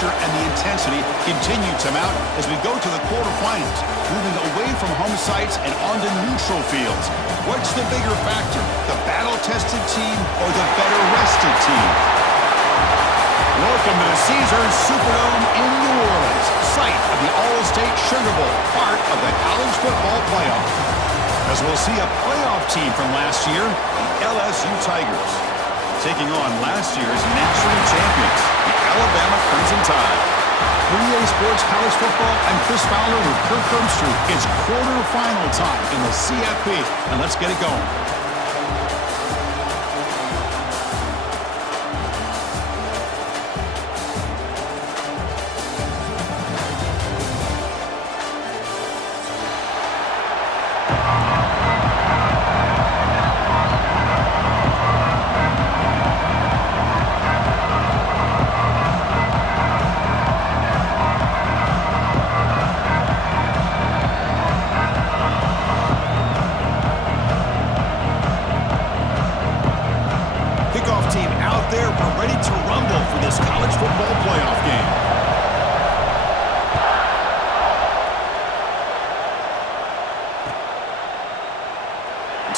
pressure and the intensity continue to mount as we go to the quarterfinals, moving away from home sites and onto neutral fields. What's the bigger factor, the battle-tested team or the better-rested team? Welcome to the Caesars Superdome in New Orleans, site of the All-State Sugar Bowl, part of the college football playoff. As we'll see a playoff team from last year, the LSU Tigers, taking on last year's national champions, the Alabama Crimson Tide. 3A Sports College Football, I'm Chris Fowler with Kirk Herbstreit. It's quarterfinal time in the CFP, and let's get it going.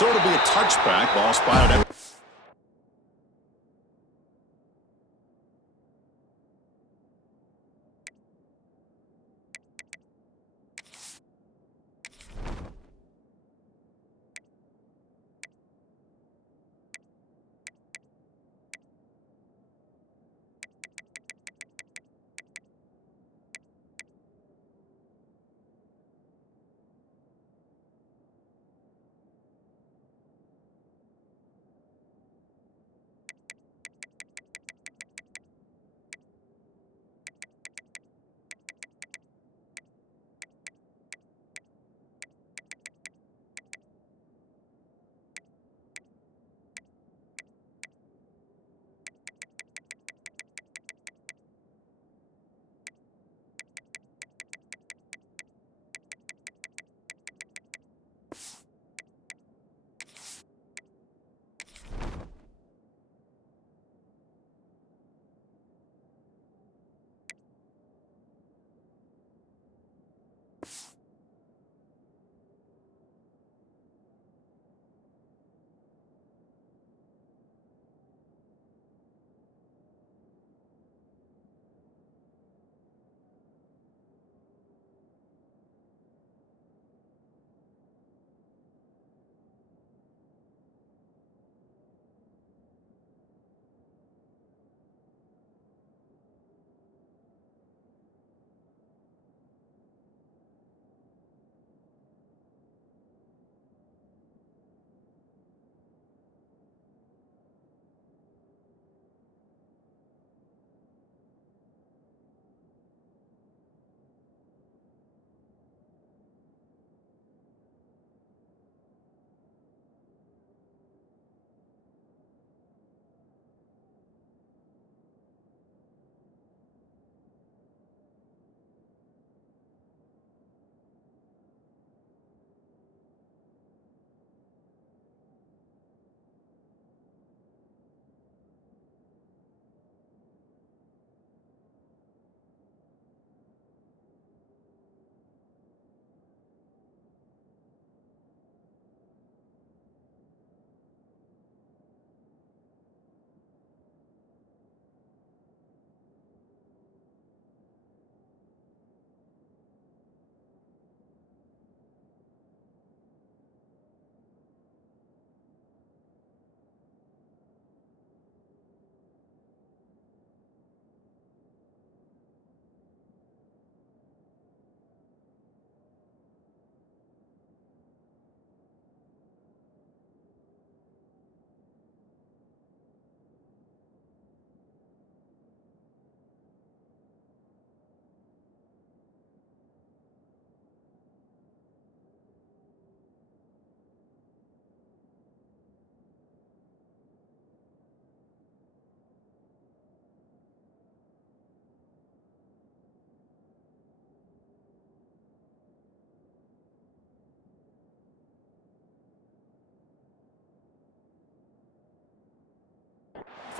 So it'll be a touchback, ball spotted at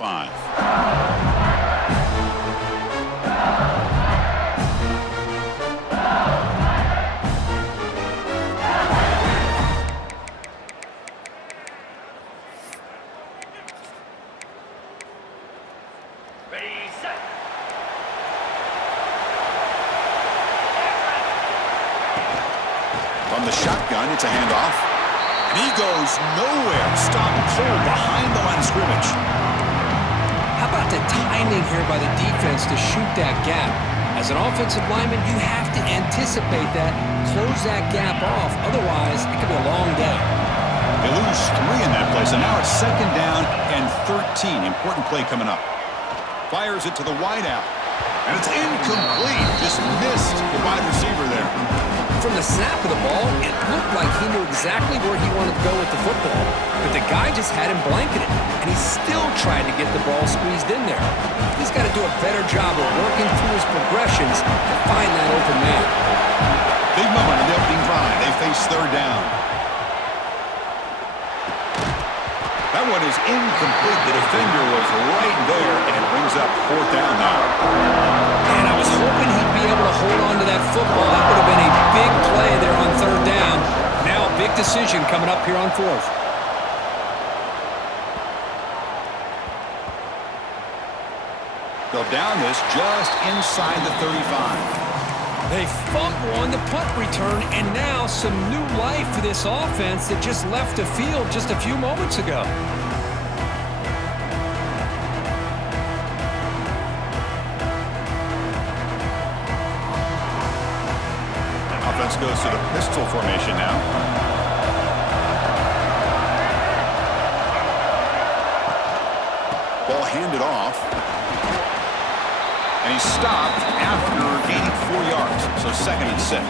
five. From the shotgun, it's a handoff. And he goes nowhere. Stopped cold behind the line of scrimmage. How about the timing here by the defense to shoot that gap? As an offensive lineman, you have to anticipate that, close that gap off. Otherwise, it could be a long day. They lose 3 in that play, so now it's 2nd down and 13. Important play coming up. Fires it to the wideout. And it's incomplete. Just missed the wide receiver there. From the snap of the ball, it looked like he knew exactly where he wanted to go with the football. But the guy just had him blanketed, and he still tried to get the ball squeezed in there. He's got to do a better job of working through his progressions to find that open man. Big moment in the opening drive. They face 3rd down. That one is incomplete. The defender was right there, and it brings up 4th down now. And I was hoping he'd be able to hold on to that football. That would have been a big play there on 3rd down. Now a big decision coming up here on 4th. They'll down this just inside the 35. They fumble on the punt return, and now some new life for this offense that just left the field just a few moments ago. Offense goes to the pistol formation now. Ball handed off. And he's stopped after gaining 4 yards, so 2nd and 6.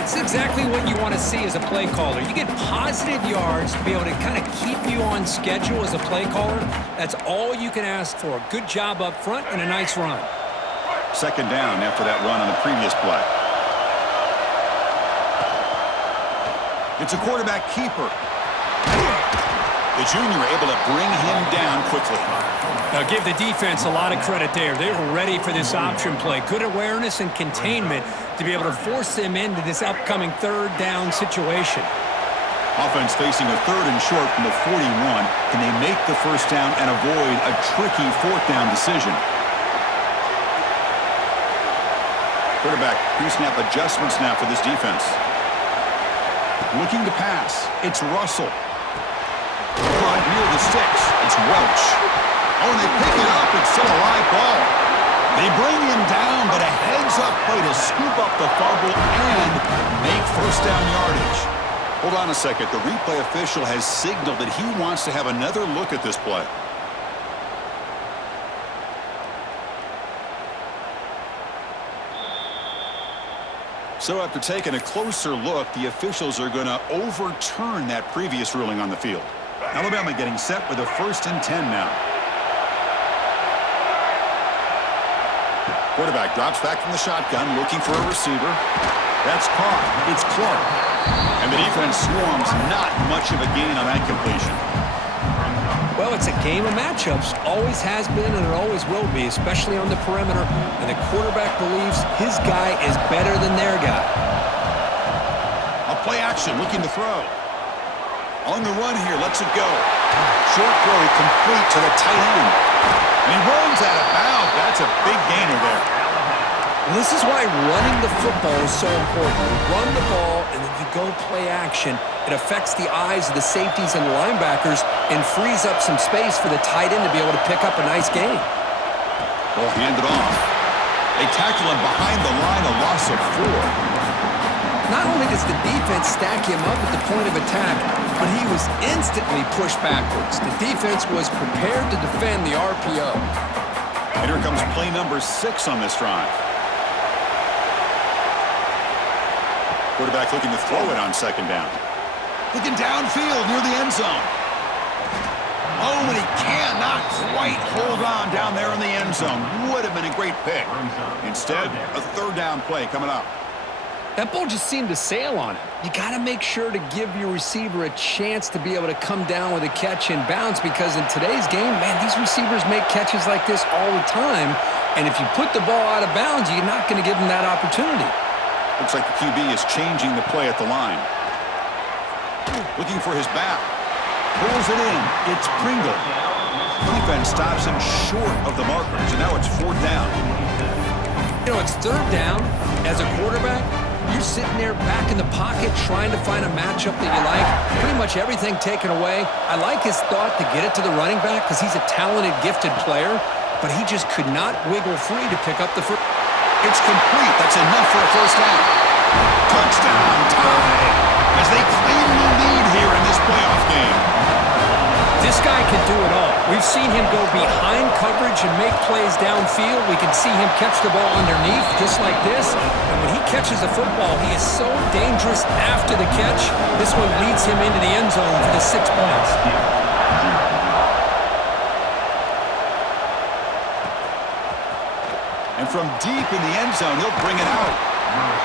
It's exactly what you want to see as a play caller. You get positive yards to be able to kind of keep you on schedule as a play caller. That's all you can ask for. A good job up front and a nice run. 2nd down after that run on the previous play. It's a quarterback keeper. The junior able to bring him down quickly. Now give the defense a lot of credit there. They were ready for this option play. Good awareness and containment to be able to force them into this upcoming 3rd down situation. Offense facing a 3rd and short from the 41. Can they make the 1st down and avoid a tricky 4th down decision? Quarterback pre-snap adjustments now for this defense. Looking to pass. It's Russell. Right near the sticks. It's Welch. Oh, and they pick it up. It's still a live ball. They bring him down, but a heads-up play to scoop up the fumble and make 1st down yardage. Hold on a second. The replay official has signaled that he wants to have another look at this play. So after taking a closer look, the officials are going to overturn that previous ruling on the field. Alabama getting set with a 1st and 10 now. Quarterback drops back from the shotgun, looking for a receiver. That's caught. It's Clark. And the defense swarms. Not much of a gain on that completion. Well, it's a game of matchups. Always has been and it always will be, especially on the perimeter. And the quarterback believes his guy is better than their guy. A play action, looking to throw. On the run here, lets it go. Short throw complete to the tight end. And he runs out of bounds. That's a big gainer there. This is why running the football is so important. You run the ball and then you go play action. It affects the eyes of the safeties and linebackers and frees up some space for the tight end to be able to pick up a nice gain. Ball handed off. They tackle him behind the line, a loss of 4. Not only does the defense stack him up at the point of attack, but he was instantly pushed backwards. The defense was prepared to defend the RPO. And here comes play number 6 on this drive. Quarterback looking to throw it on 2nd down. Looking downfield near the end zone. Oh, and he cannot quite hold on down there in the end zone. Would have been a great pick. Instead, a 3rd down play coming up. That ball just seemed to sail on him. You got to make sure to give your receiver a chance to be able to come down with a catch and bounce, because in today's game, man, these receivers make catches like this all the time. And if you put the ball out of bounds, you're not going to give them that opportunity. Looks like the QB is changing the play at the line. Looking for his back. Pulls it in. It's Pringle. Defense stops him short of the markers, and now it's 4th down. You know, it's 3rd down. As a quarterback, You're sitting there back in the pocket trying to find a matchup that you like. Pretty much everything taken away. I like his thought to get it to the running back because he's a talented, gifted player, but he just could not wiggle free to pick up the first. It's complete. That's enough for a first down. Touchdown, tie, as they claim the lead here in this playoff game. This guy can do it all. We've seen him go behind coverage and make plays downfield. We can see him catch the ball underneath just like this. And when he catches the football, he is so dangerous after the catch. This one leads him into the end zone for the 6 points. And from deep in the end zone, he'll bring it out.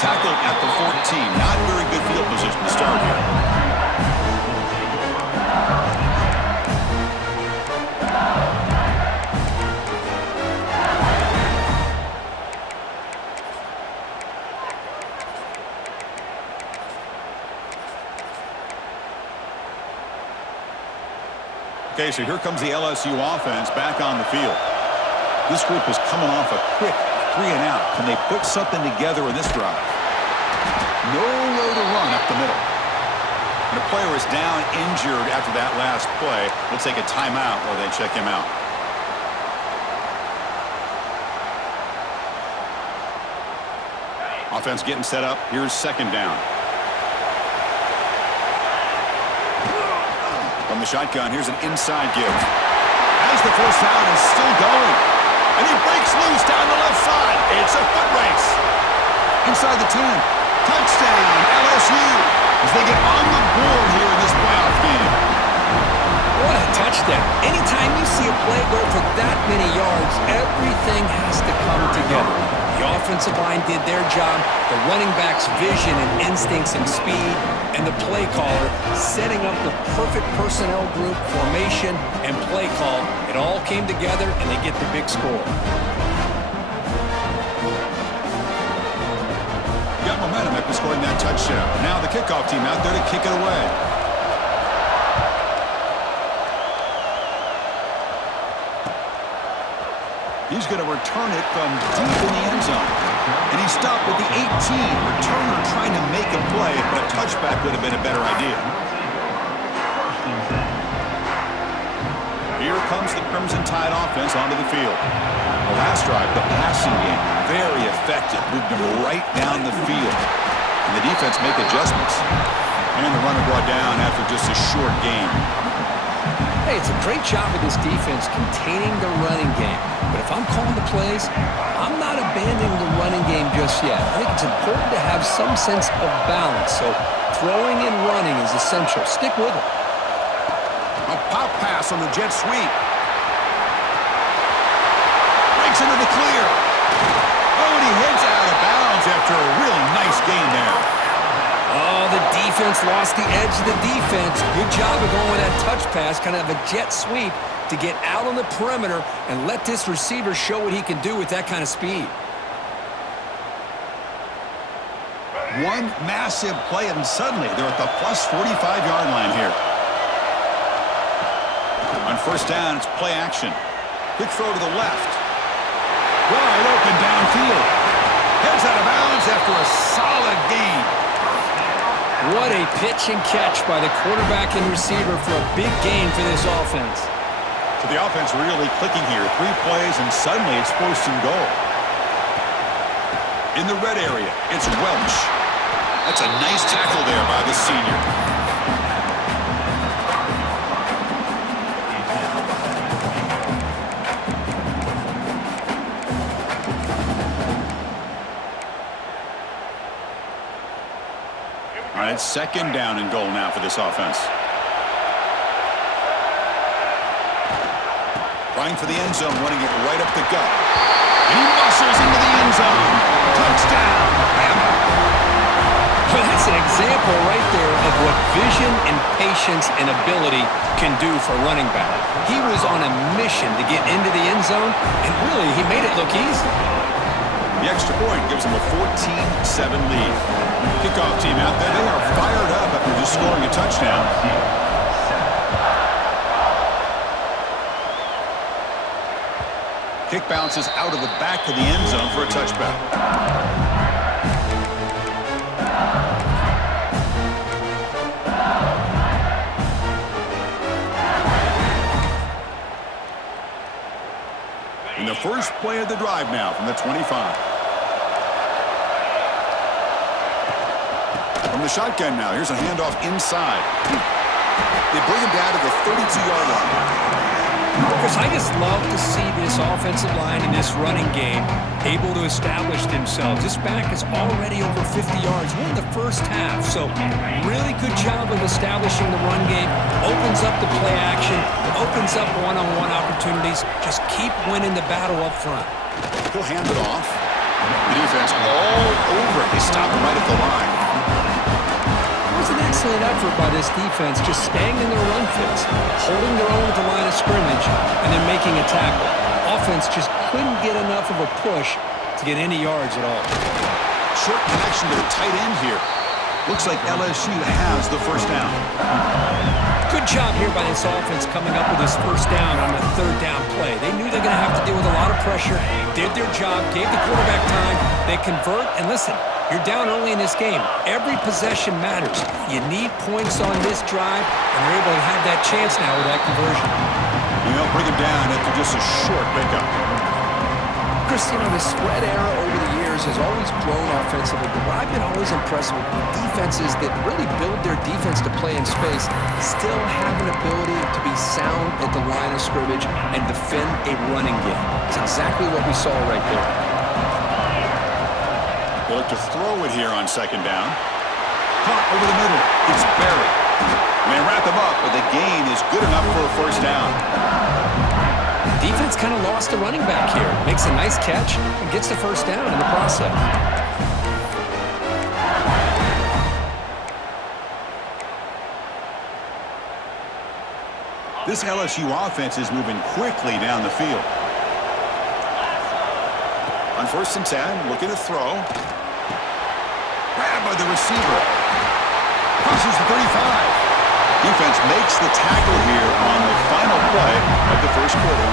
Tackled at the 14. Not very good field position to start here. Okay, so here comes the LSU offense back on the field. This group is coming off a quick 3-and-out. Can they put something together in this drive? Nowhere to run up the middle. And a player is down injured after that last play. They'll take a timeout while they check him out. Offense getting set up. Here's second down. From the shotgun, here's an inside give. As the first down is still going. And he breaks loose down the left side. It's a foot race. Inside the 10. Touchdown, LSU. As they get on the board here in this playoff game. What a touchdown. Anytime you see a play go for that many yards, everything has to come together. The offensive line did their job, the running back's vision and instincts and speed, and the play caller setting up the perfect personnel group, formation, and play call. It all came together, and they get the big score. Got momentum after scoring that touchdown. Now the kickoff team out there to kick it away. He's going to return it from deep in the end zone. And he stopped with the 18. Returner trying to make a play, but a touchback would have been a better idea. Here comes the Crimson Tide offense onto the field. The last drive, the passing game, very effective. Moved them right down the field. And the defense make adjustments. And the runner brought down after just a short game. Hey, it's a great job with this defense containing the running game. But if I'm calling the plays, I'm not abandoning the running game just yet. I think it's important to have some sense of balance. So throwing and running is essential. Stick with it. A pop pass on the jet sweep. Breaks into the clear. Oh, and he heads out of bounds after a really nice gain there. Oh, the defense lost the edge of the defense. Good job of going with that touch pass, kind of a jet sweep to get out on the perimeter and let this receiver show what he can do with that kind of speed. One massive play, and suddenly they're at the plus 45-yard line here. On first down, it's play action. Quick throw to the left. Wide open downfield. Heads out of bounds after a solid gain. What a pitch and catch by the quarterback and receiver for a big gain for this offense. So the offense really clicking here. 3 plays, and suddenly it's first and goal. In the red area, it's Welch. That's a nice tackle there by the senior. All right, second down and goal now for this offense. Trying for the end zone, running it right up the gut. And he muscles into the end zone. Touchdown, BAMA. Well, that's an example right there of what vision and patience and ability can do for running back. He was on a mission to get into the end zone, and really, he made it look easy. The extra point gives them a 14-7 lead. Kickoff team out there, they are fired up after just scoring a touchdown. Kick bounces out of the back of the end zone for a touchback. the first play of the drive now from the 25. From the shotgun now, here's a handoff inside. They bring him down to the 32-yard line. Chris, I just love to see this offensive line in this running game able to establish themselves. This back is already over 50 yards. We're in the first half, so really good job of establishing the run game. Opens up the play action, opens up one-on-one opportunities. Just keep winning the battle up front. He'll hand it off. The defense all over it. They stop him right at the line. It was an excellent effort by this defense, just staying in their run fits, holding their own at the line of scrimmage, and then making a tackle. Offense just couldn't get enough of a push to get any yards at all. Short connection to the tight end here. Looks like LSU has the first down. Good job here by this offense coming up with this first down on the third down play. They knew they're going to have to deal with a lot of pressure, did their job, gave the quarterback time, they convert, and listen, you're down early in this game. Every possession matters. You need points on this drive, and they're able to have that chance now with that conversion. And they'll bring him down after just a short pickup. Chris, you know, the spread era over the years has always grown offensively, but what I've been always impressed with defenses that really build their defense to play in space still have an ability to be sound at the line of scrimmage and defend a running game. It's exactly what we saw right there. They look to throw it here on second down. Caught over the middle. It's Barry. And they wrap him up, but the gain is good enough for a first down. Defense kind of lost the running back here. Makes a nice catch and gets the first down in the process. This LSU offense is moving quickly down the field. On 1st and 10, looking to throw. Grabbed by the receiver. Crosses the 35. Defense makes the tackle here on the final play of the first quarter.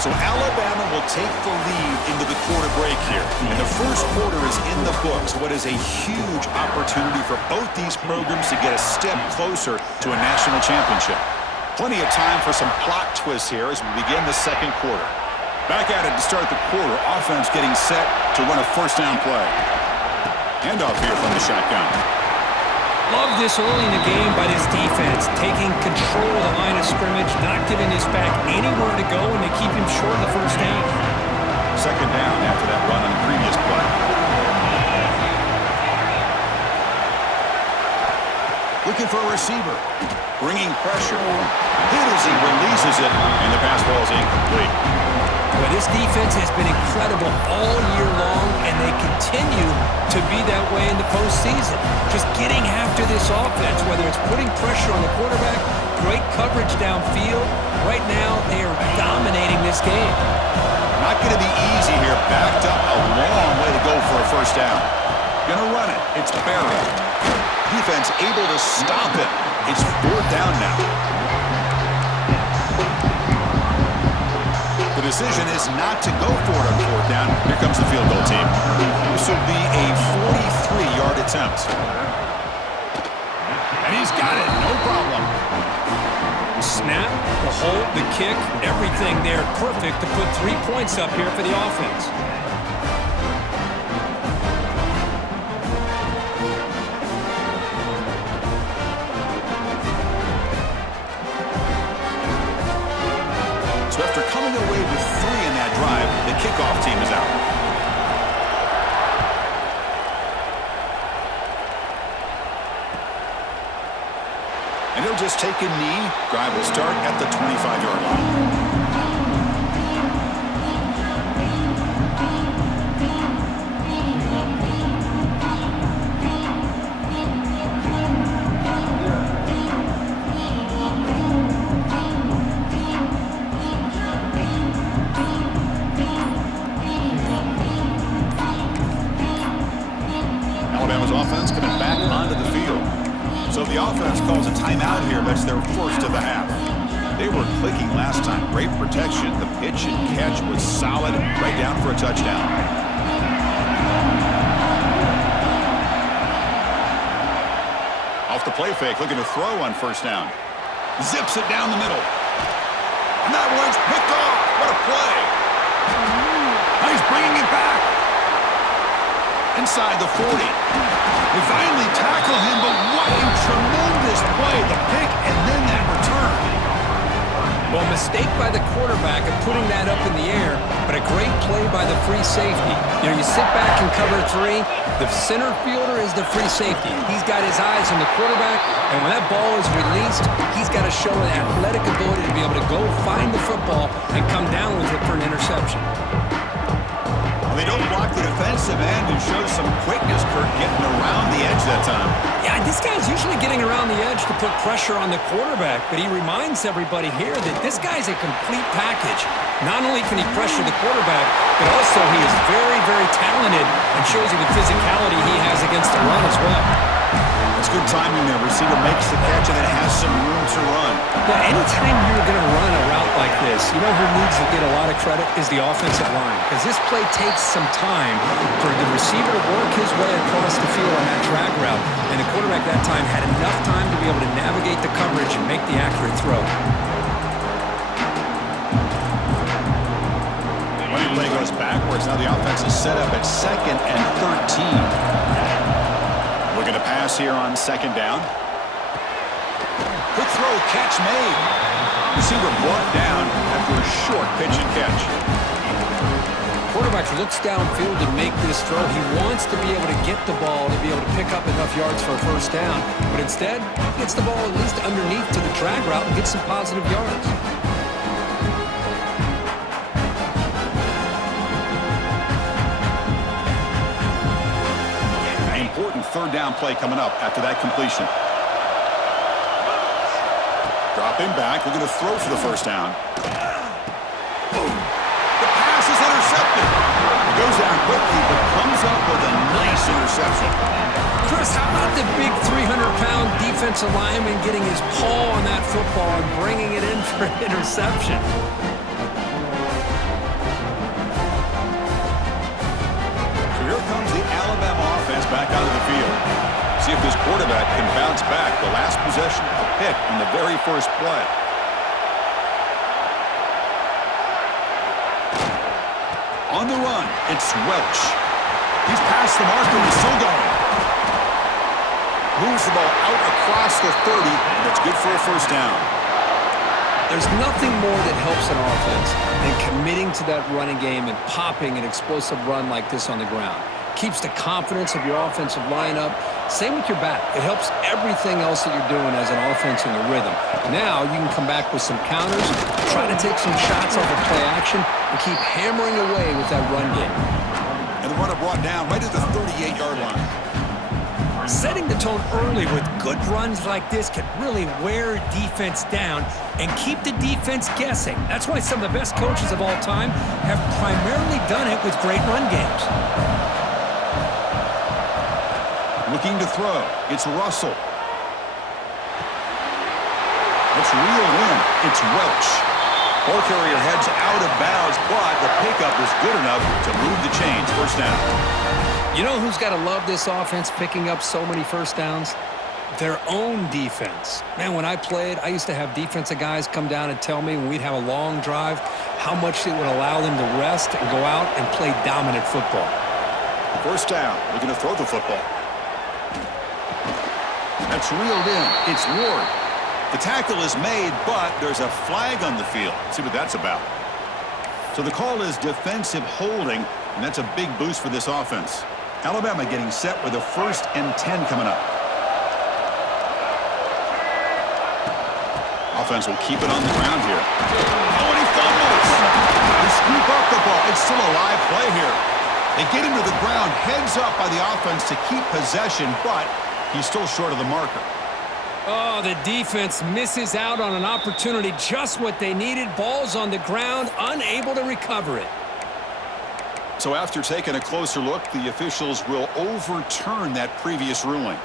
So Alabama will take the lead into the quarter break here. And the first quarter is in the books. What is a huge opportunity for both these programs to get a step closer to a national championship. Plenty of time for some plot twists here as we begin the second quarter. Back at it to start the quarter. Offense getting set to run a first down play. Handoff here from the shotgun. Love this early in the game by this defense, taking control of the line of scrimmage, not giving this back anywhere to go, and they keep him short of the first down. Second down after that run on the previous play. Looking for a receiver. Bringing pressure. Hit as he releases it, and the pass ball is incomplete. Well, this defense has been incredible all year long, and they continue to be that way in the postseason. Just getting after this offense, whether it's putting pressure on the quarterback, great coverage downfield. Right now, they are dominating this game. Not going to be easy here. Backed up a long way to go for a first down. Going to run it. It's Barry. Defense able to stop it. It's fourth down now. The decision is not to go for it on fourth down. Here comes the field goal team. This will be a 43-yard attempt. And he's got it. No problem. Snap, the hold, the kick, everything there perfect to put 3 points up here for the offense. So after coming away with 3 in that drive, the kickoff team is out. And he'll just take a knee. Drive will start at the 25-yard line. Alabama's offense coming back onto the field. So the offense calls a timeout here. That's their first of the half. They were clicking last time. Great protection. The pitch and catch was solid. Right down for a touchdown. Off the play fake, looking to throw on first down. Zips it down the middle. And that one's picked off. What a play. Now he's bringing it back. Inside the 40. They finally tackle him, but what a tremendous play. The pick and then that return. Well, mistake by the quarterback of putting that up in the air, but a great play by the free safety. You know, you sit back and cover 3. The center fielder is the free safety. He's got his eyes on the quarterback, and when that ball is released, he's got to show an athletic ability to be able to go find the football and come down with it for an interception. Well, they don't block the defensive end and show some quickness, Kurt, getting around the edge that time. Yeah, this guy's usually getting around the edge to put pressure on the quarterback, but he reminds everybody here that this guy's a complete package. Not only can he pressure the quarterback, but also he is very, very talented and shows you the physicality he has against the run as well. That's good timing there. Receiver makes the catch and then has some room to run. Yeah, anytime you're going to run a route like this, you know who needs to get a lot of credit is the offensive line, because this play takes some time for the receiver to work his way across the field on that drag route, and the quarterback that time had enough time to be able to navigate the coverage and make the accurate throw. When the play goes backwards, now the offense is set up at 2nd and 13. Looking to pass here on 2nd down. Quick throw, catch made. Receiver brought down after a short pitch and catch. Quarterback looks downfield to make this throw. He wants to be able to get the ball to be able to pick up enough yards for a first down, but instead gets the ball at least underneath to the drag route and gets some positive yards. Important 3rd down play coming up after that completion. Dropping back, looking to throw for the first down. The pass is intercepted. It goes down quickly, but comes up with a nice interception. Chris, how about the big 300-pound defensive lineman getting his paw on that football and bringing it in for an interception? Here comes the Alabama offense back out of the field. See if this quarterback can bounce back. The last possession, a pick in the very first play. On the run, it's Welch. He's past the marker and still going. Moves the ball out across the 30, and it's good for a first down. There's nothing more that helps an offense than committing to that running game and popping an explosive run like this on the ground. Keeps the confidence of your offensive lineup. Same with your back. It helps everything else that you're doing as an offense in the rhythm. Now you can come back with some counters, try to take some shots off of play action, and keep hammering away with that run game. And the runner brought down right at the 38-yard line. Setting the tone early with good runs like this can really wear defense down and keep the defense guessing. That's why some of the best coaches of all time have primarily done it with great run games. Looking to throw. It's Russell. It's reeled in. It's Welch. Ball carrier heads out of bounds, but the pickup is good enough to move the chains. First down. You know who's got to love this offense picking up so many first downs? Their own defense. Man, when I played, I used to have defensive guys come down and tell me when we'd have a long drive how much it would allow them to rest and go out and play dominant football. First down. Looking to throw the football. That's reeled in. It's Ward. The tackle is made, but there's a flag on the field. Let's see what that's about. So the call is defensive holding, and that's a big boost for this offense. Alabama getting set with a 1st and 10 coming up. Offense will keep it on the ground here. Oh, and he fumbles. They scoop up the ball. It's still a live play here. They get him to the ground, heads up by the offense to keep possession, but he's still short of the marker. Oh, the defense misses out on an opportunity, just what they needed. Ball's on the ground, unable to recover it. So after taking a closer look, the officials will overturn that previous ruling.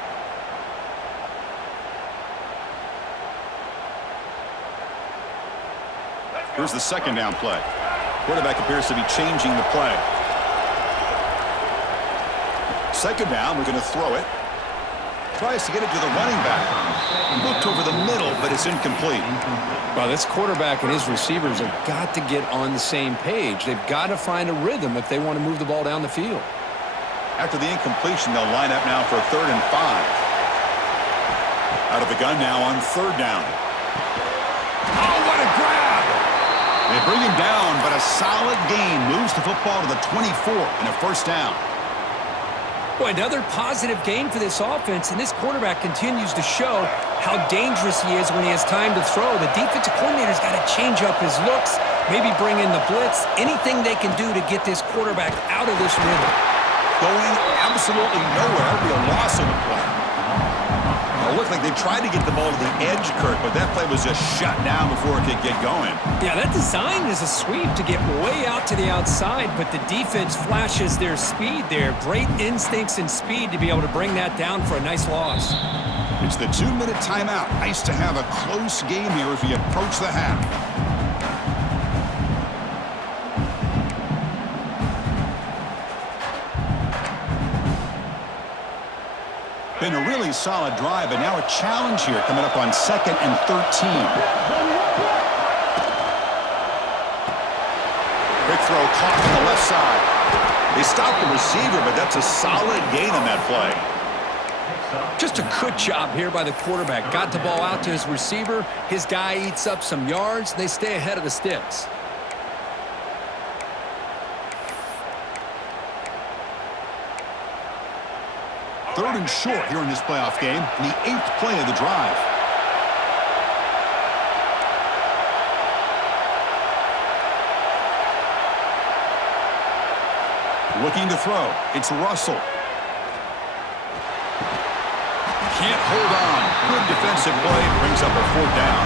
Here's the 2nd down play. Quarterback appears to be changing the play. 2nd down, we're going to throw it. Tries to get it to the running back. Looked over the middle, but it's incomplete. Well, this quarterback and his receivers have got to get on the same page. They've got to find a rhythm if they want to move the ball down the field. After the incompletion, they'll line up now for 3rd and 5. Out of the gun now on 3rd down. Oh, what a grab! They bring him down, but a solid gain moves the football to the 24 and a 1st down. Boy, another positive gain for this offense, and this quarterback continues to show how dangerous he is when he has time to throw. The defensive coordinator's got to change up his looks, maybe bring in the blitz, anything they can do to get this quarterback out of this rhythm. Going absolutely nowhere. It'll be a loss of the play. It looked like they tried to get the ball to the edge, Kurt, but that play was just shut down before it could get going. Yeah, that design is a sweep to get way out to the outside, but the defense flashes their speed there. Great instincts and speed to be able to bring that down for a nice loss. It's the 2-minute timeout. Nice to have a close game here as we approach the half. Been a really solid drive, but now a challenge here coming up on 2nd and 13. Quick throw caught on the left side. They stopped the receiver, but that's a solid gain on that play. Just a good job here by the quarterback. Got the ball out to his receiver. His guy eats up some yards. They stay ahead of the sticks. Third and short here in this playoff game, in the 8th play of the drive. Looking to throw. It's Russell. Can't hold on. Good defensive play. Brings up a 4th down.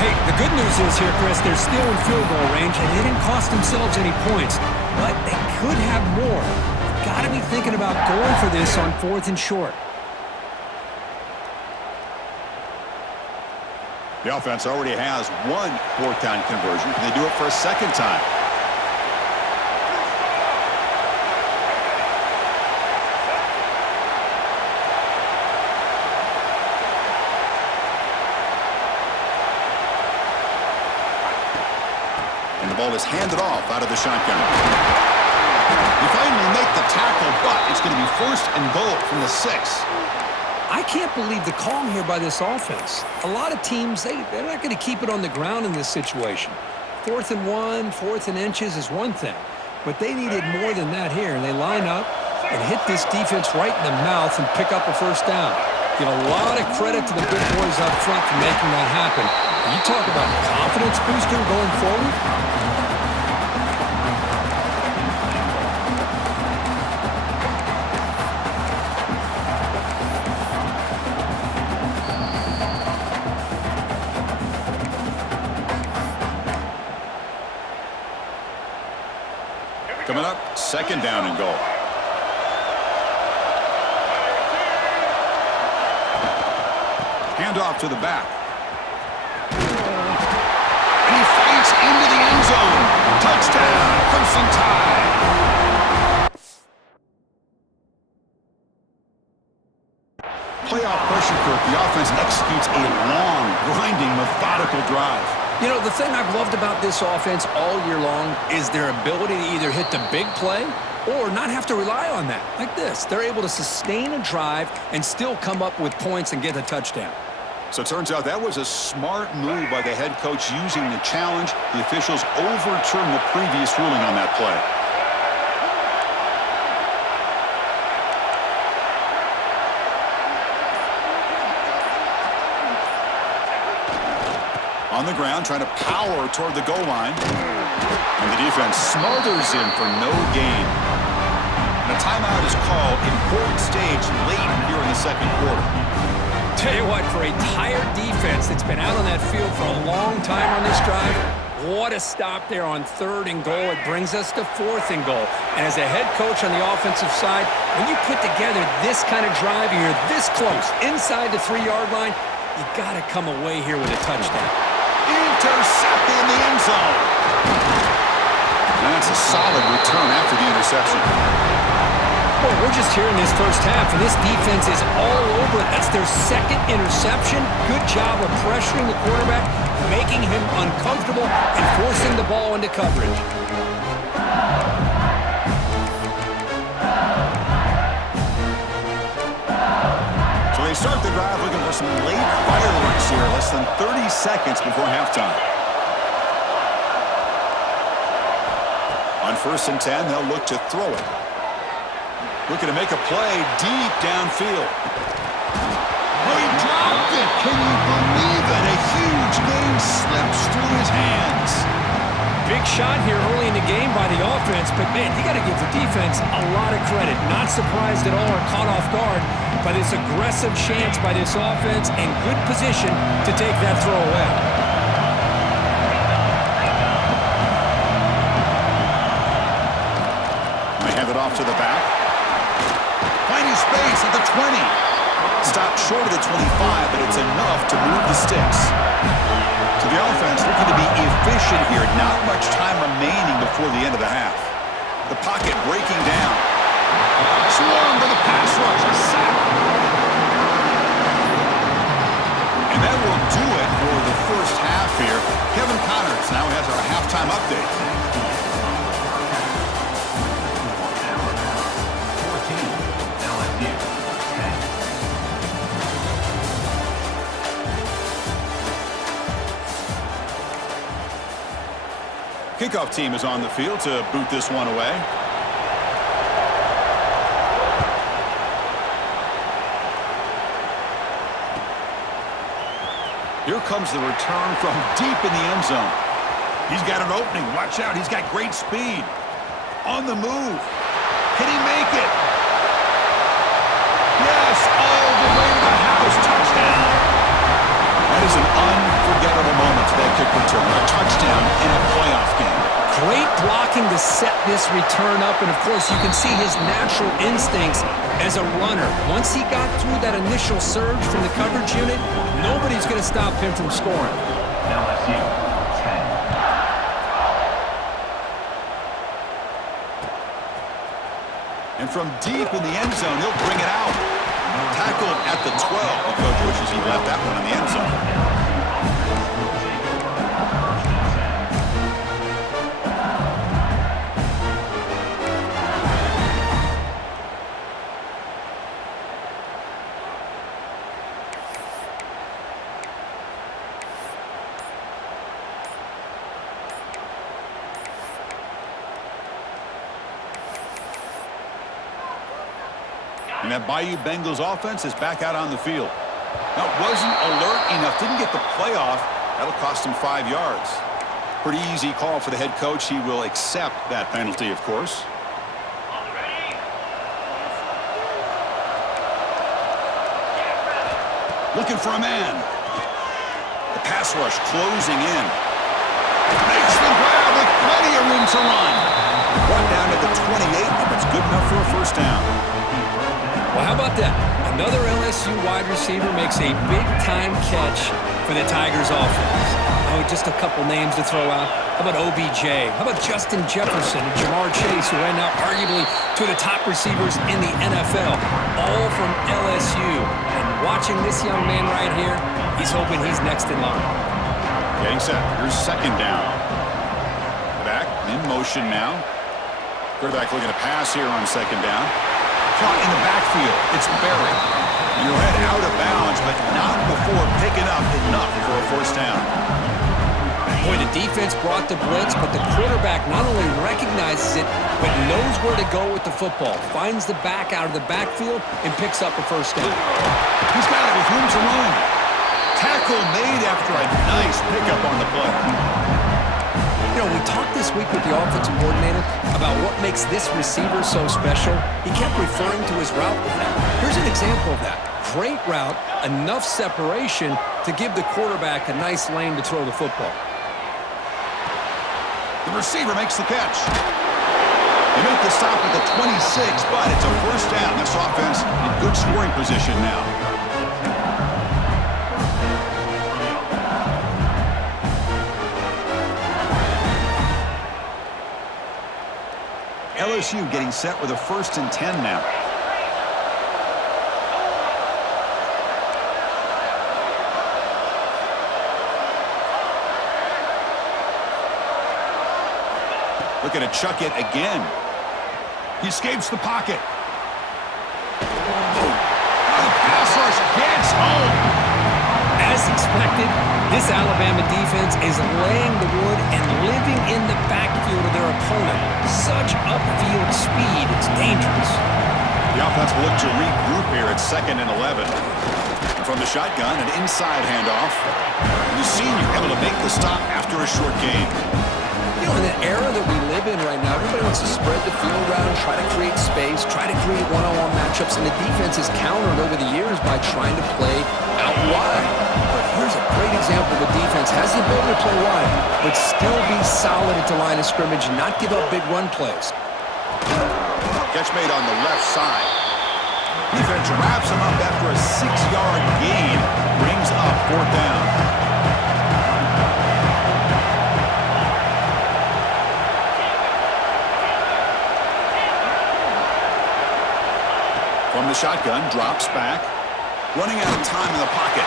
Hey, the good news is here, Chris, they're still in field goal range, and they didn't cost themselves any points, but they could have more. Got to be thinking about going for this on 4th and short. The offense already has one 4th down conversion. Can they do it for a 2nd time? And the ball is handed off out of the shotgun. They finally make the tackle, but it's going to be 1st and goal from the 6. I can't believe the call here by this offense. A lot of teams, they're not going to keep it on the ground in this situation. 4th and 1, 4th and inches is one thing, but they needed more than that here, and they line up and hit this defense right in the mouth and pick up a 1st down. Give a lot of credit to the big boys up front for making that happen. You talk about confidence booster going forward. Coming up, 2nd down and goal. Handoff to the back. And he fights into the end zone. Touchdown, Crimson Tide. Playoff pressure Kirk. The offense executes a long, grinding, methodical drive. You know, the thing I've loved about this offense all year long is their ability to either hit the big play or not have to rely on that. Like this, they're able to sustain a drive and still come up with points and get a touchdown. So it turns out that was a smart move by the head coach using the challenge. The officials overturned the previous ruling on that play. On the ground, trying to power toward the goal line. And the defense smothers him for no gain. And a timeout is called. Important stage late here in the 2nd quarter. Tell you what, for a tired defense that's been out on that field for a long time on this drive, what a stop there on 3rd and goal. It brings us to 4th and goal. And as a head coach on the offensive side, when you put together this kind of drive and you're this close inside the 3-yard line, you got to come away here with a touchdown. Intercepted in the end zone. And that's a solid return after the interception. Well, we're just here in this first half, and this defense is all over it. That's their second interception. Good job of pressuring the quarterback, making him uncomfortable, and forcing the ball into coverage. So they start the drive looking for some late fireworks here, less than 30 seconds before halftime. On 1st and 10, they'll look to throw it. Looking to make a play deep downfield. Oh, he dropped it! Can you believe it? A huge game slips through his hands. Big shot here early in the game by the offense, but man, you got to give the defense a lot of credit. Not surprised at all or caught off guard by this aggressive chance by this offense and good position to take that throw away. They hand it off to the back. Finding space at the 20. Stopped short of the 25, but it's enough to move the sticks. So the offense looking to be efficient here. Not much time remaining before the end of the half. The pocket breaking down. Swarm to the pass rush. A sack. And that will do it for the first half here. Kevin Connors now has our halftime update. Kickoff team is on the field to boot this one away. Here comes the return from deep in the end zone. He's got an opening. Watch out. He's got great speed. On the move. Can he make it? Yes, all the way to the house. Touchdown. That is an unforgettable moment for that kick return. A touchdown in a playoff game. Great blocking to set this return up, and of course you can see his natural instincts as a runner. Once he got through that initial surge from the coverage unit, nobody's going to stop him from scoring. LSU 10. And from deep in the end zone, he'll bring it out. Tackled at the 12. The coach wishes he left that one in the end zone. And that Bayou Bengals offense is back out on the field. Now, wasn't alert enough, didn't get the playoff. That'll cost him 5 yards. Pretty easy call for the head coach. He will accept that penalty, of course. Looking for a man. The pass rush closing in. Makes the grab with plenty of room to run. Brought down at the 28, and it's good enough for a first down. Well, how about that? Another LSU wide receiver makes a big-time catch for the Tigers offense. Oh, just a couple names to throw out. How about OBJ? How about Justin Jefferson and Jamar Chase, who are now arguably two of the top receivers in the NFL, all from LSU. And watching this young man right here, he's hoping he's next in line. Getting set. Here's second down. Back in motion now. Quarterback looking to pass here on second down. Caught in the backfield. It's Barry. You'll head out of bounds, but not before picking up enough for a first down. Boy, the defense brought the blitz, but the quarterback not only recognizes it, but knows where to go with the football. Finds the back out of the backfield and picks up a first down. He's got it with room to run. Tackle made after a nice pickup on the play. You know, we talked this week with the offensive coordinator about what makes this receiver so special. He kept referring to his route with that. Here's an example of that. Great route, enough separation to give the quarterback a nice lane to throw the football. The receiver makes the catch. They make the stop at the 26, but it's a first down. This offense in good scoring position now. LSU getting set with a 1st and 10 now. Looking to chuck it again. He escapes the pocket. Oh, the pass rush gets home. As expected, this Alabama defense is laying the wood and living in the backfield of their opponent. Such upfield speed, it's dangerous. The offense will look to regroup here at 2nd and 11. And from the shotgun, an inside handoff. The senior able to make the stop after a short gain. You know, in the era that we live in right now, everybody wants to spread the field around, try to create space, try to create one-on-one matchups, and the defense is countered over the years by trying to play out wide. But here's a great example of the defense has the ability to play wide, but still be solid at the line of scrimmage, not give up big run plays. Catch made on the left side. Defense wraps him up after a 6-yard gain. Brings up 4th down. From the shotgun, drops back. Running out of time in the pocket.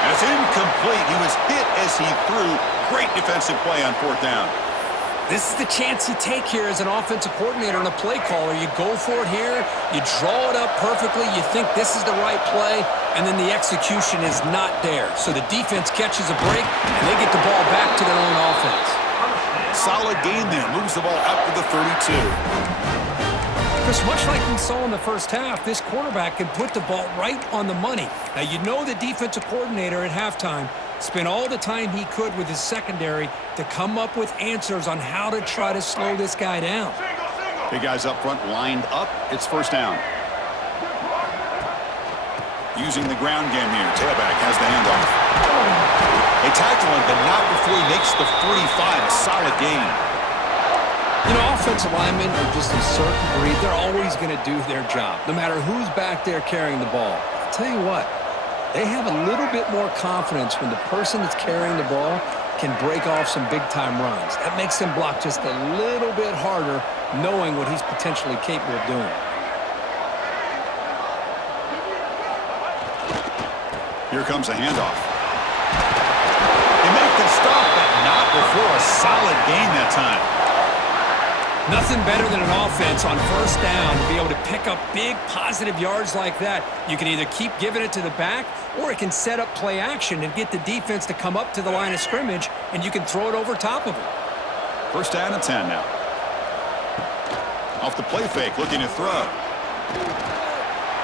And it's incomplete. He was hit as he threw. Great defensive play on 4th down. This is the chance you take here as an offensive coordinator and a play caller. You go for it here, you draw it up perfectly, you think this is the right play, and then the execution is not there. So the defense catches a break, and they get the ball back to their own offense. Solid gain there. Moves the ball up to the 32. Chris, much like we saw in the first half, this quarterback can put the ball right on the money. Now, you know the defensive coordinator at halftime spent all the time he could with his secondary to come up with answers on how to try to slow this guy down. Big guys up front lined up. It's 1st down. Using the ground game here. Tailback has the handoff. They tackle him, but not before he makes the 45. A solid gain. You know, offensive linemen are just a certain breed. They're always going to do their job, no matter who's back there carrying the ball. I'll tell you what, they have a little bit more confidence when the person that's carrying the ball can break off some big-time runs. That makes them block just a little bit harder, knowing what he's potentially capable of doing. Here comes a handoff. They make the stop, but not before a solid gain that time. Nothing better than an offense on 1st down to be able to pick up big positive yards like that. You can either keep giving it to the back, or it can set up play action and get the defense to come up to the line of scrimmage, and you can throw it over top of it. 1st down and 10 now. Off the play fake, looking to throw.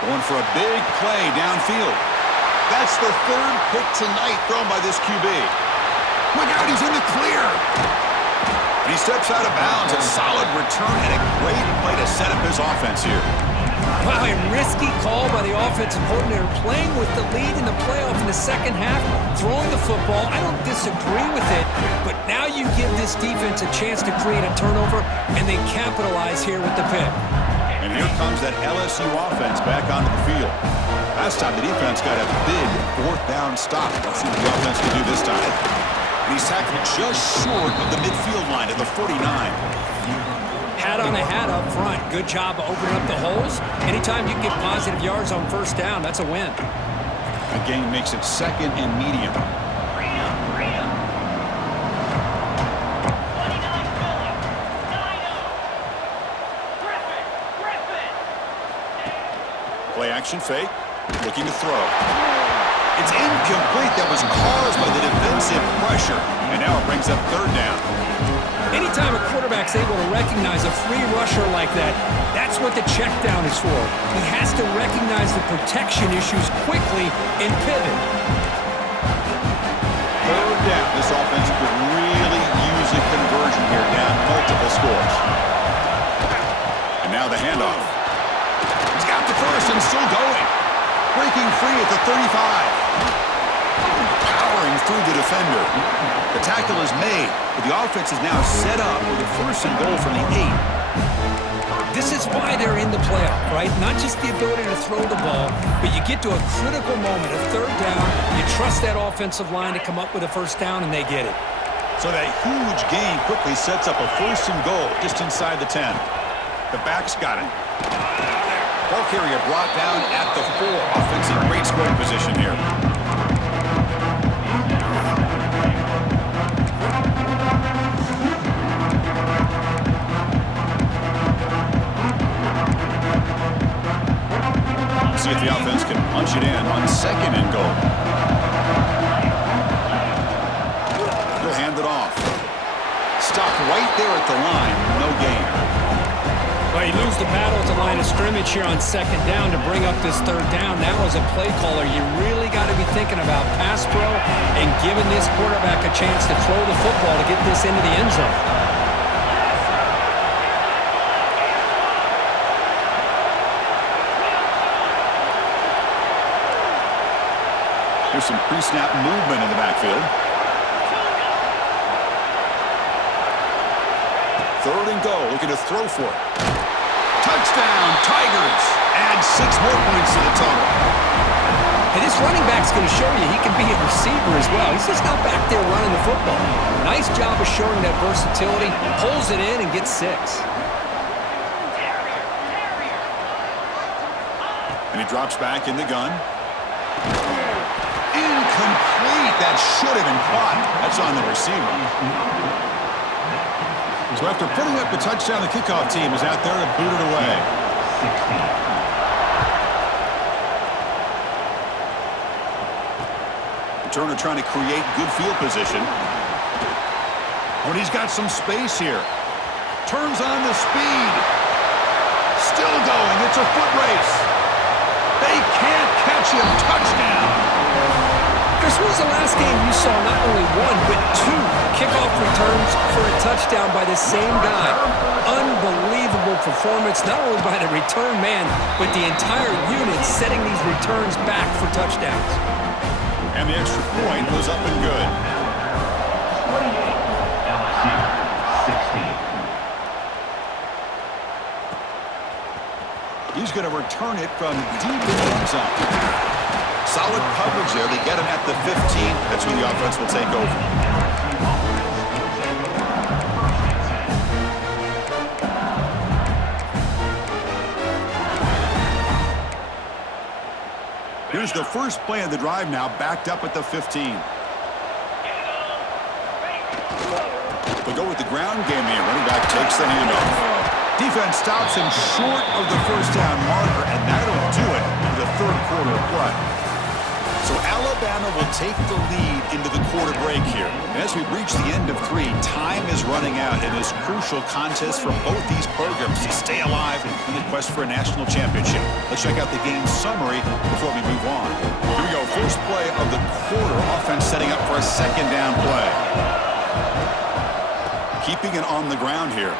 Going for a big play downfield. That's the 3rd pick tonight thrown by this QB. Look out, he's in the clear. And he steps out of bounds. A solid return and a great play to set up his offense here. Wow, a risky call by the offensive coordinator, playing with the lead in the playoff in the second half, throwing the football. I don't disagree with it, but now you give this defense a chance to create a turnover, and they capitalize here with the pick. And here comes that LSU offense back onto the field. Last time the defense got a big 4th down stop. Let's see what the offense can do this time. And he's tackled just short of the midfield line at the 49. Hat on a hat up front. Good job of opening up the holes. Anytime you can get positive yards on 1st down, that's a win. The game makes it 2nd and medium. Play action fake. Looking to throw. It's incomplete. That was caused by the defensive pressure. And now it brings up 3rd down. Anytime a quarterback's able to recognize a free rusher like that, that's what the check down is for. He has to recognize the protection issues quickly and pivot. 3rd down. This offense could really use a conversion here, down multiple scores. And now the handoff. He's got the 1st and still going. Breaking free at the 35. Powering through the defender. The tackle is made, but the offense is now set up with a 1st and goal from the 8. This is why they're in the playoff, right? Not just the ability to throw the ball, but you get to a critical moment, a 3rd down, you trust that offensive line to come up with a 1st down, and they get it. So that huge gain quickly sets up a 1st and goal just inside the 10. The back's got it. Ball carrier brought down at the 4. Offense in great scoring position here. it in on 2nd and goal. He'll hand it off. Stopped right there at the line. No gain. Well, you lose the battle at the line of scrimmage here on 2nd down to bring up this 3rd down. Now, as a play caller, you really got to be thinking about pass pro and giving this quarterback a chance to throw the football to get this into the end zone. Here's some pre-snap movement in the backfield. 3rd and goal, looking to throw for it. Touchdown, Tigers. Add 6 more points to the total. And this running back's going to show you he can be a receiver as well. He's just not back there running the football. Nice job of showing that versatility. Pulls it in and gets 6. And he drops back in the gun. Incomplete. That should have been caught. That's on the receiver. So after putting up the touchdown, the kickoff team is out there to boot it away. Turner trying to create good field position. When he's got some space here. Turns on the speed. Still going. It's a foot race. They can't catch him. Touchdown. Chris, when was the last game you saw not only 1, but 2 kickoff returns for a touchdown by the same guy? Unbelievable performance, not only by the return man, but the entire unit setting these returns back for touchdowns. And the extra point was up and good. LSU 16. He's going to return it from deep in the end zone. Solid coverage there. They get him at the 15. That's when the offense will take over. Here's the first play of the drive now, backed up at the 15. They go with the ground game here. Running back takes the handoff. Defense stops him short of the 1st down marker, and that'll do it for the 3rd quarter of play. So Alabama will take the lead into the quarter break here. And as we reach the end of 3, time is running out in this crucial contest for both these programs to stay alive in the quest for a national championship. Let's check out the game summary before we move on. Here we go. First play of the quarter. Offense setting up for a 2nd down play. Keeping it on the ground here.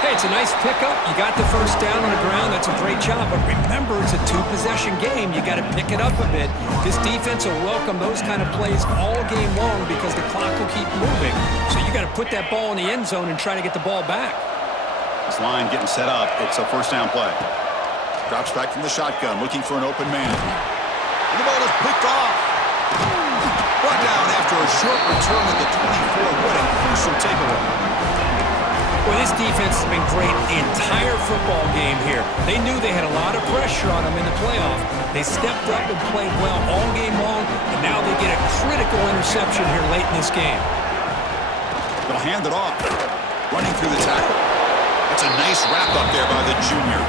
Hey, it's a nice pickup. You got the 1st down on the ground. That's a great job. But remember, it's a 2-possession game. You got to pick it up a bit. This defense will welcome those kind of plays all game long because the clock will keep moving. So you got to put that ball in the end zone and try to get the ball back. This line getting set up. It's a 1st down play. Drops back from the shotgun, looking for an open man. And the ball is picked off. Brought down after a short return at the 24. What a crucial takeaway. Well, this defense has been great the entire football game here. They knew they had a lot of pressure on them in the playoff. They stepped up and played well all game long, and now they get a critical interception here late in this game. They'll hand it off. Running through the tackle. That's a nice wrap-up there by the junior.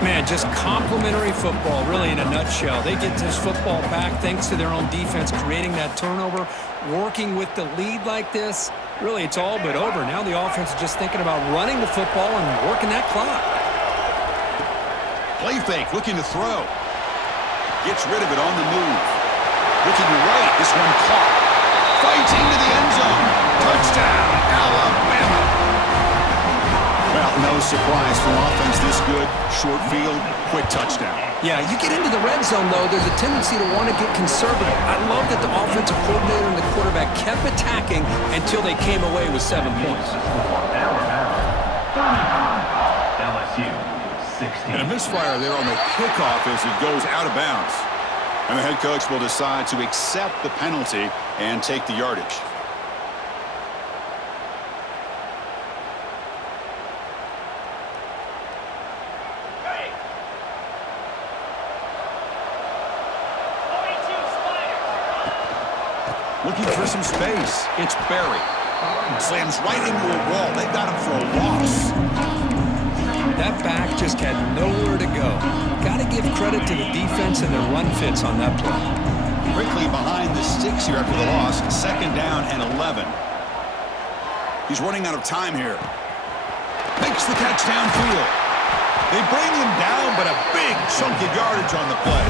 Man, just complimentary football, really, in a nutshell. They get this football back thanks to their own defense, creating that turnover, working with the lead like this. Really, it's all but over. Now the offense is just thinking about running the football and working that clock. Play fake, looking to throw. Gets rid of it on the move. Looking right, this one caught. Fighting to the end zone. Touchdown, Alabama. Well, no surprise from offense this good. Short field, quick touchdown. Yeah, you get into the red zone, though, there's a tendency to want to get conservative. I love that the offensive coordinator and the quarterback kept attacking until they came away with 7 points. LSU 16. And a misfire there on the kickoff as it goes out of bounds. And the head coach will decide to accept the penalty and take the yardage. Looking for some space. It's Barry. Slams right into a wall. They got him for a loss. That back just had nowhere to go. Got to give credit to the defense and their run fits on that play. Quickly behind the sticks here after the loss. 2nd down and 11. He's running out of time here. Makes the catch downfield. They bring him down, but a big chunk of yardage on the play.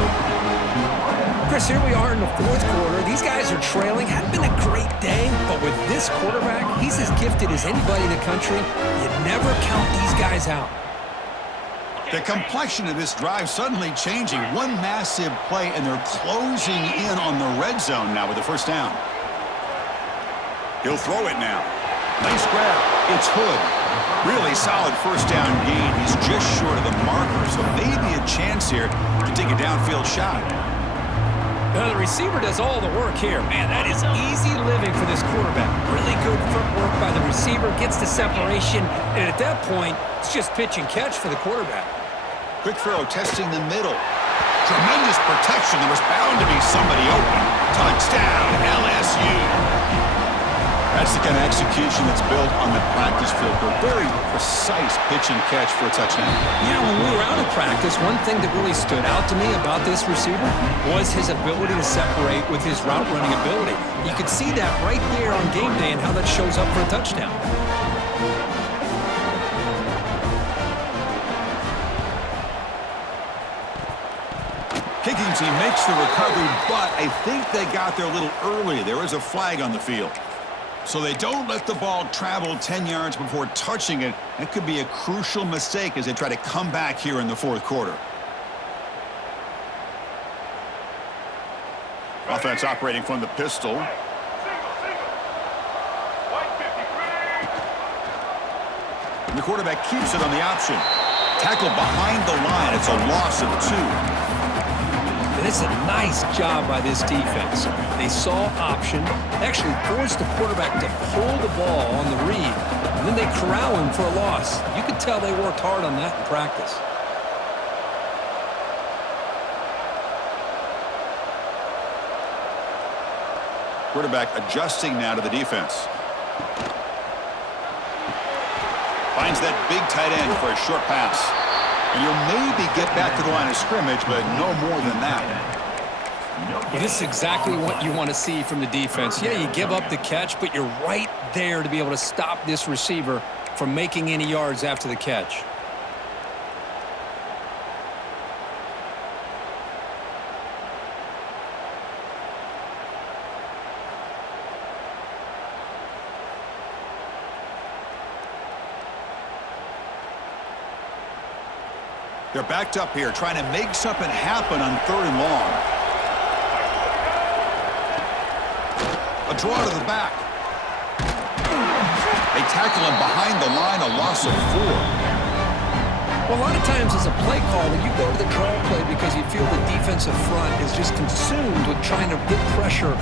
Chris, here we are in the 4th quarter. These guys are trailing. Hadn't been a great day, but with this quarterback, he's as gifted as anybody in the country. You never count these guys out. The complexion of this drive suddenly changing. One massive play, and they're closing in on the red zone now with the 1st down. He'll throw it now. Nice grab. It's Hood. Really solid 1st down gain. He's just short of the marker, so maybe a chance here to take a downfield shot. Now the receiver does all the work here. Man, that is easy living for this quarterback. Really good footwork by the receiver, gets the separation, and at that point, it's just pitch and catch for the quarterback. Quick throw, testing the middle. Tremendous protection. There was bound to be somebody open. Touchdown, LSU. That's the kind of execution that's built on the practice field. A very precise pitch and catch for a touchdown. Yeah, when we were out of practice, one thing that really stood out to me about this receiver was his ability to separate with his route running ability. You could see that right there on game day and how that shows up for a touchdown. Kicking team makes the recovery, but I think they got there a little early. There is a flag on the field. So they don't let the ball travel 10 yards before touching it. That could be a crucial mistake as they try to come back here in the 4th quarter. Offense operating from the pistol. And the quarterback keeps it on the option. Tackle behind the line. It's a loss of 2. And it's a nice job by this defense. They saw option, actually forced the quarterback to pull the ball on the read, and then they corral him for a loss. You could tell they worked hard on that in practice. Quarterback adjusting now to the defense. Finds that big tight end for a short pass. And you'll maybe get back to the line of scrimmage, but no more than that. Well, this is exactly what you want to see from the defense. Yeah, you give up the catch, but you're right there to be able to stop this receiver from making any yards after the catch. They're backed up here, trying to make something happen on 3rd and long. A draw to the back. They tackle him behind the line, a loss of 4. Well, a lot of times as a play caller, you go to the draw play because you feel the defensive front is just consumed with trying to get pressure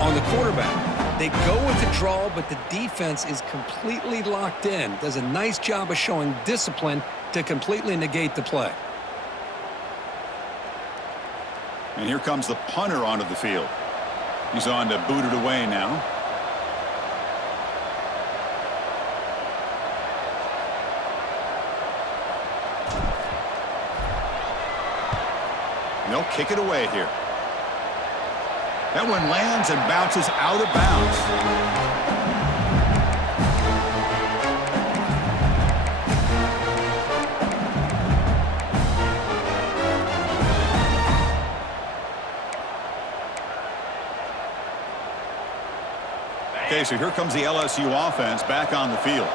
on the quarterback. They go with the draw, but the defense is completely locked in. Does a nice job of showing discipline to completely negate the play. And here comes the punter onto the field. He's on to boot it away now. And they'll kick it away here. That one lands and bounces out of bounds. Okay, so here comes the LSU offense back on the field.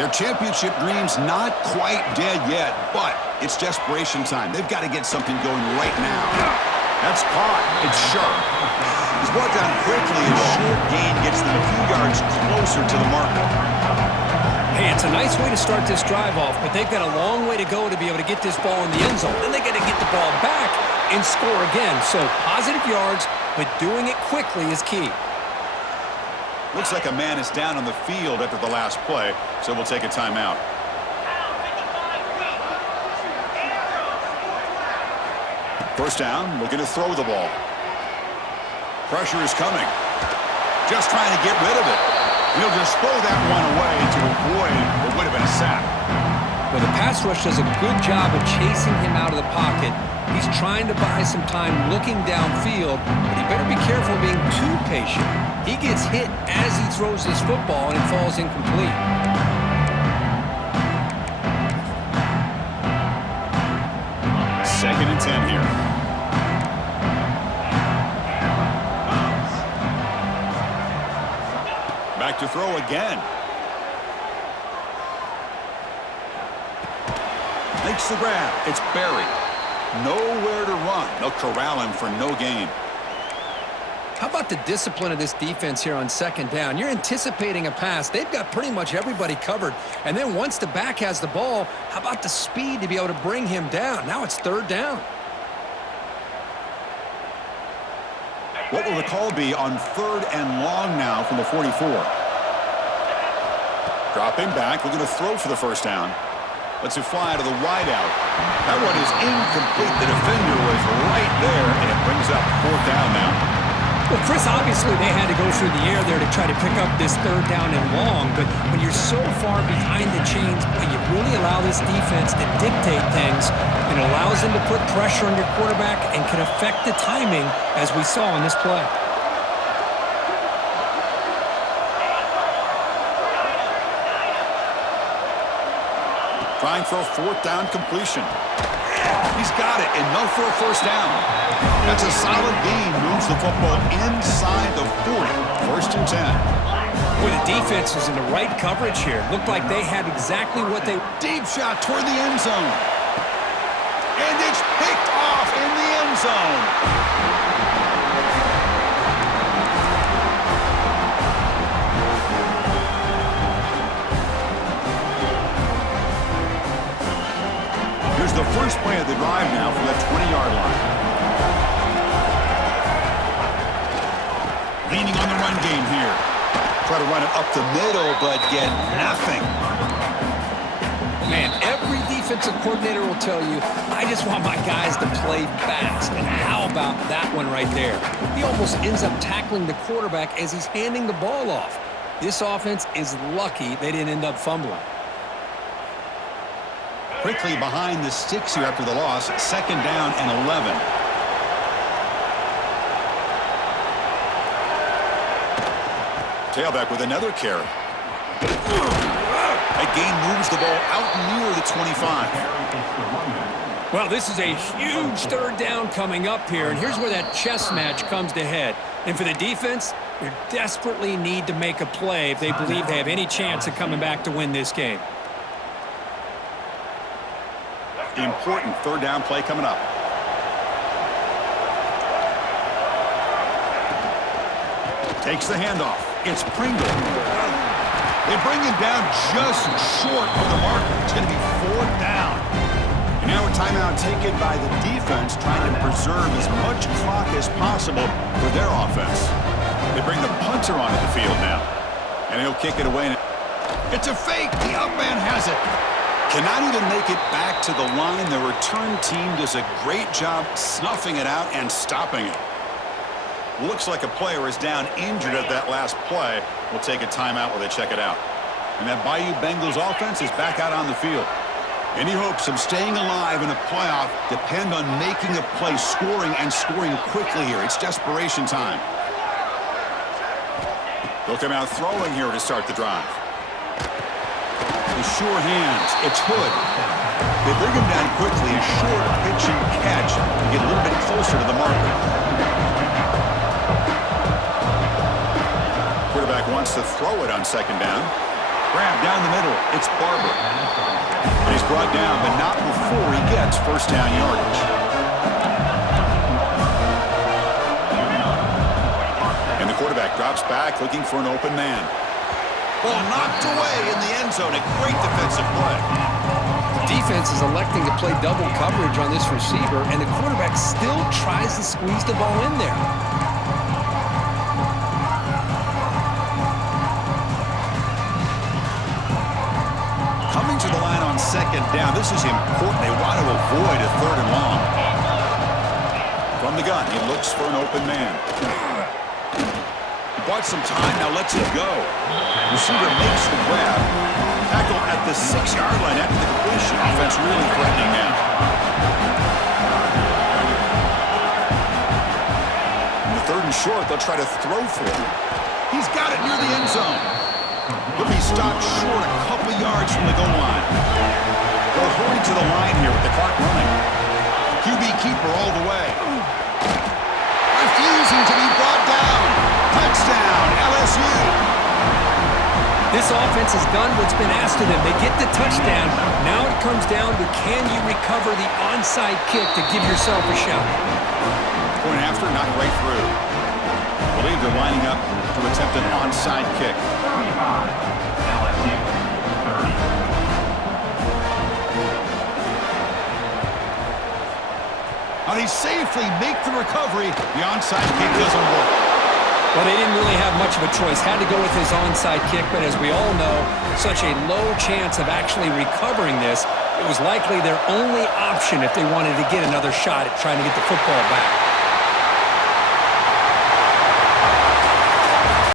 Their championship dreams not quite dead yet, but it's desperation time. They've got to get something going right now. That's caught. It's sharp. He's brought down quickly. A short gain gets them a few yards closer to the marker. Hey, it's a nice way to start this drive off, but they've got a long way to go to be able to get this ball in the end zone. Then they got to get the ball back and score again. So positive yards, but doing it quickly is key. Looks like a man is down on the field after the last play, so we'll take a timeout. First down, looking to throw the ball. Pressure is coming. Just trying to get rid of it. He'll just throw that one away to avoid what would have been a sack. Well, the pass rush does a good job of chasing him out of the pocket. He's trying to buy some time looking downfield, but he better be careful being too patient. He gets hit as he throws this football, and it falls incomplete. Second and 10 here. Back to throw again. Makes the grab. It's buried. Nowhere to run. They'll corral him for no gain. How about the discipline of this defense here on second down? You're anticipating a pass. They've got pretty much everybody covered. And then once the back has the ball, how about the speed to be able to bring him down? Now it's third down. What will the call be on third and long now from the 44? Dropping back, looking to throw for the first down. Lets it fly to the wide out. That one is incomplete. The defender was right there, and it brings up fourth down now. Well, Chris, obviously they had to go through the air there to try to pick up this third down and long, but when you're so far behind the chains, boy, you really allow this defense to dictate things, and it allows them to put pressure on your quarterback and can affect the timing, as we saw in this play. Trying for a fourth down completion. He's got it, enough for a first down. That's a solid gain. Moves the football inside the 40. First and 10. Boy, the defense was in the right coverage here. Looked like they had exactly what they... Deep shot toward the end zone. And it's picked off in the end zone. Here's the first play of the drive now from the 20-yard line. Leaning on the run game here. Try to run it up the middle, but get nothing. Man, every defensive coordinator will tell you, I just want my guys to play fast. And how about that one right there? He almost ends up tackling the quarterback as he's handing the ball off. This offense is lucky they didn't end up fumbling. Quickly behind the sticks here after the loss. Second down and 11. Tailback with another carry. That gain moves the ball out near the 25. Well, this is a huge third down coming up here, and here's where that chess match comes to head. And for the defense, they desperately need to make a play if they believe they have any chance of coming back to win this game. Important third down play coming up. Takes the handoff. It's Pringle. They bring him down just short of the marker. It's going to be fourth down. And now a timeout taken by the defense, trying to preserve as much clock as possible for their offense. They bring the punter onto the field now. And he'll kick it away. It's a fake. The up man has it. Cannot even make it back to the line. The return team does a great job snuffing it out and stopping it. Looks like a player is down injured at that last play. We'll take a timeout while they check it out. And that Bayou Bengals offense is back out on the field. Any hopes of staying alive in a playoff depend on making a play, scoring, and scoring quickly here. It's desperation time. They'll come out throwing here to start the drive. The sure hands. It's Hood. They bring him down quickly. A short pitch and catch to get a little bit closer to the marker. Quarterback wants to throw it on second down. Grab down the middle. It's Barber. And he's brought down, but not before he gets first down yardage. And the quarterback drops back looking for an open man. Ball knocked away in the end zone. A great defensive play. The defense is electing to play double coverage on this receiver, and the quarterback still tries to squeeze the ball in there. Coming to the line on second down. This is important. They want to avoid a third and long. From the gun, he looks for an open man. He bought some time, now lets it go. Receiver makes the grab. Tackle at the 6-yard line after the completion. Offense really threatening now. In the 3rd and short, they'll try to throw for it. He's got it near the end zone. He'll be stopped short a couple yards from the goal line. They'll hurry to the line here with the clock running. QB keeper all the way. Refusing to be brought down. Touchdown, LSU. This offense has done what's been asked of them. They get the touchdown. Now it comes down to, can you recover the onside kick to give yourself a shot? Point after, not right through. I believe they're lining up to attempt an onside kick. 35. LSU 30. How they safely make the recovery. The onside kick doesn't work. Well, they didn't really have much of a choice. Had to go with his onside kick, but as we all know, such a low chance of actually recovering this. It was likely their only option if they wanted to get another shot at trying to get the football back.